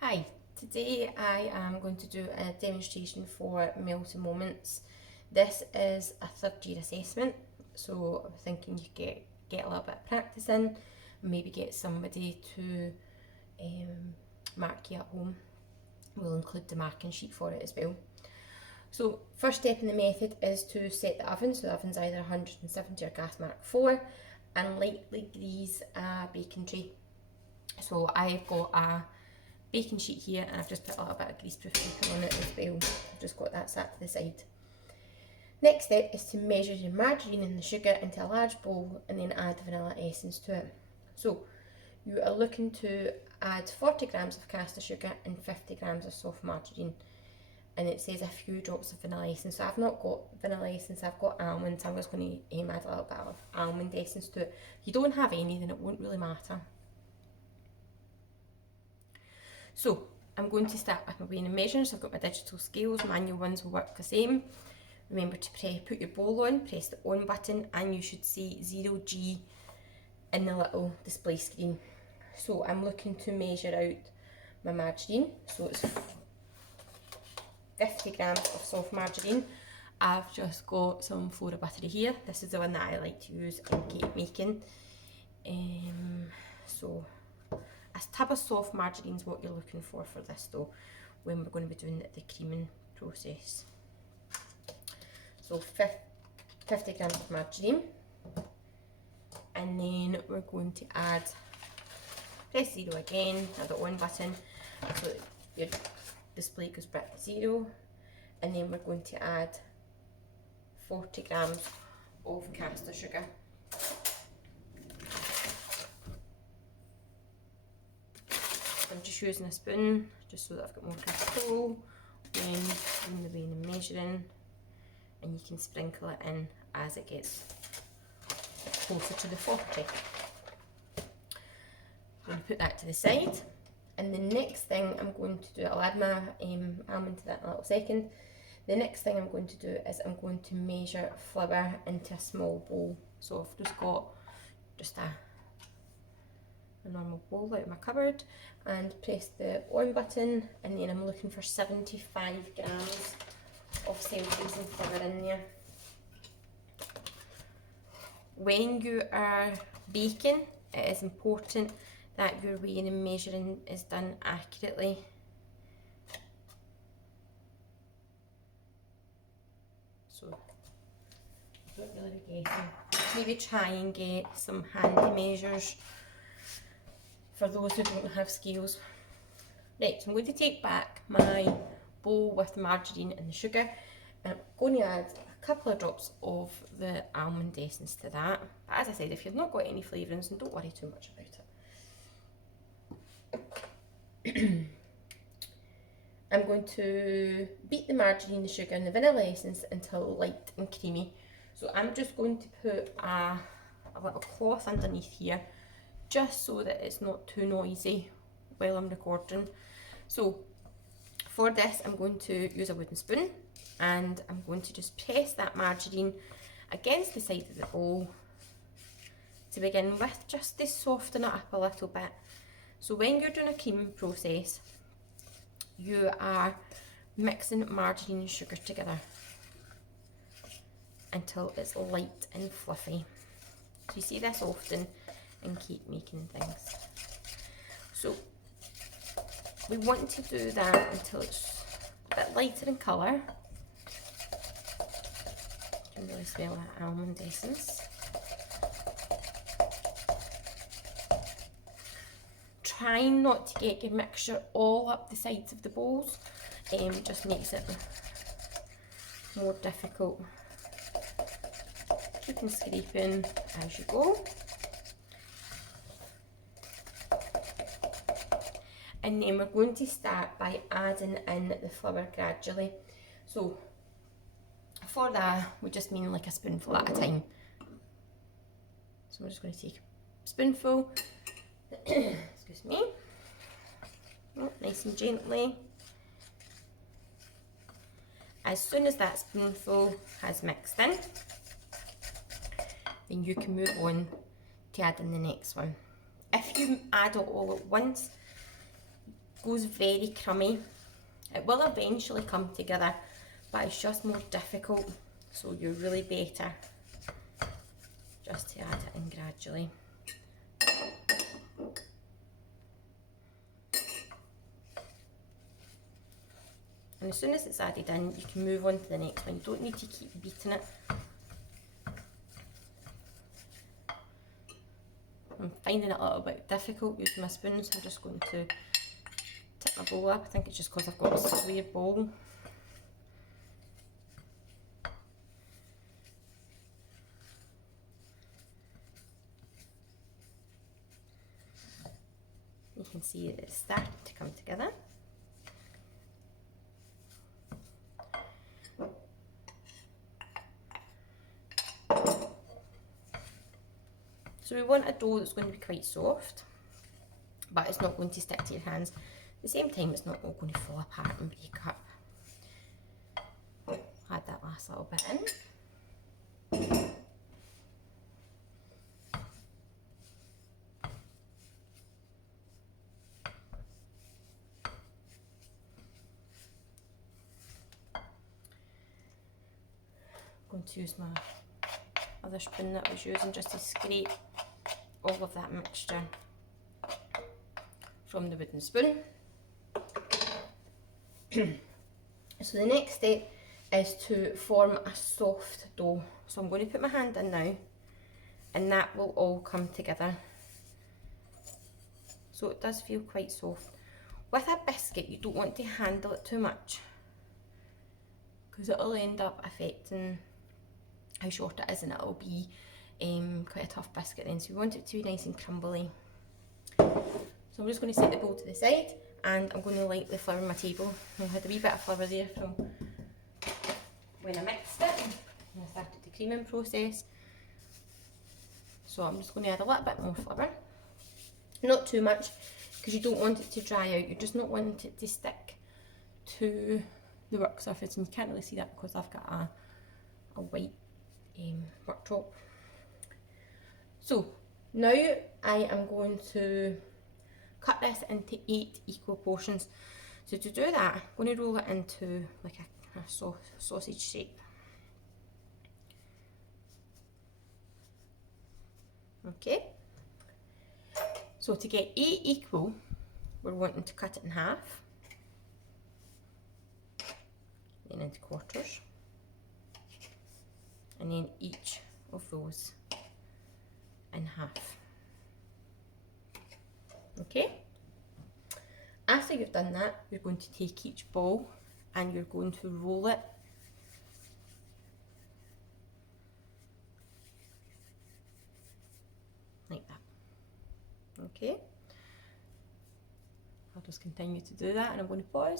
Hi, today I am going to do a demonstration for Melting Moments. This is a third year assessment, so I'm thinking you get a little bit of practice in, maybe get somebody to mark you at home. We'll include the marking sheet for it as well. So first step in the method is to set the oven, so the oven's either 170 or gas mark 4, and lightly grease a baking tray. So I've got a baking sheet here and I've just put a little bit of greaseproof paper on it as well. I've just got that sat to the side. Next step is to measure your margarine and the sugar into a large bowl and then add the vanilla essence to it. So you are looking to add 40 grams of caster sugar and 50 grams of soft margarine, and it says a few drops of vanilla essence. So I've not got vanilla essence, I've got almonds. I'm just going to add a little bit of almond essence to it. If you don't have any, then it won't really matter. So I'm going to start with my weighing and measuring. So I've got my digital scales, manual ones will work the same. Remember to put your bowl on, press the on button, and you should see 0G in the little display screen. So I'm looking to measure out my margarine. So it's 50 grams of soft margarine. I've just got some Flora buttery here. This is the one that I like to use in cake making. So a tub of soft margarine is what you're looking for this though, when we're going to be doing the creaming process. So 50 grams of margarine, and then we're going to add, press 0 again, add the on button, so your display goes back to 0, and then we're going to add 40 grams of caster sugar. I'm just using a spoon just so that I've got more control when doing the weighing and measuring, and you can sprinkle it in as it gets closer to the 40. I'm going to put that to the side, and the next thing I'm going to do, I'll add my almond to that in a little second. The next thing I'm going to do is I'm going to measure flour into a small bowl. So I've just got a normal bowl out of my cupboard and press the on button, and then I'm looking for 75 grams of self-raising flour in there. When you are baking, it is important that your weighing and measuring is done accurately. So don't really be guessing. Maybe try and get some handy measures for those who don't have scales. Right, so I'm going to take back my bowl with the margarine and the sugar, and I'm going to add a couple of drops of the almond essence to that. But as I said, if you've not got any flavourings, then don't worry too much about it. I'm going to beat the margarine, the sugar and the vanilla essence until light and creamy. So I'm just going to put a little cloth underneath here, just so that it's not too noisy while I'm recording. So for this, I'm going to use a wooden spoon, and I'm going to just press that margarine against the side of the bowl to begin with, just to soften it up a little bit. So when you're doing a creaming process, you are mixing margarine and sugar together until it's light and fluffy. So you see this often in cake making things. So we want to do that until it's a bit lighter in colour. You can really smell that almond essence. Try not to get your mixture all up the sides of the bowls, just makes it more difficult. Keep on scraping as you go. And then we're going to start by adding in the flour gradually. So for that, we just mean like a spoonful at a time. So we're just going to take a spoonful, excuse me, nice and gently. As soon as that spoonful has mixed in, then you can move on to adding the next one. If you add it all at once, goes very crummy. It will eventually come together, but it's just more difficult, so you're really better just to add it in gradually. And as soon as it's added in, you can move on to the next one. You don't need to keep beating it. I'm finding it a little bit difficult using my spoon, so I'm just going to tip my bowl up. I think it's just because I've got a square bowl. You can see that it's starting to come together. So we want a dough that's going to be quite soft, but it's not going to stick to your hands. At the same time, it's not all going to fall apart and break up. Add that last little bit in. I'm going to use my other spoon that I was using just to scrape all of that mixture from the wooden spoon. So the next step is to form a soft dough. So I'm going to put my hand in now, and that will all come together. So it does feel quite soft. With a biscuit, you don't want to handle it too much, because it'll end up affecting how short it is, and it'll be quite a tough biscuit then. So we want it to be nice and crumbly. So I'm just going to set the bowl to the side, and I'm going to lightly flour my table. I had a wee bit of flour there from when I mixed it and I started the creaming process. So I'm just going to add a little bit more flour. Not too much, because you don't want it to dry out. You just not want it to stick to the work surface, and you can't really see that because I've got a white worktop. So now I am going to cut this into 8 equal portions. So to do that, I'm going to roll it into like a sausage shape. Okay. So to get 8 equal, we're wanting to cut it in half, then into quarters, and then each of those in half. Okay. After you've done that, you're going to take each ball and you're going to roll it like that. Okay. I'll just continue to do that, and I'm going to pause.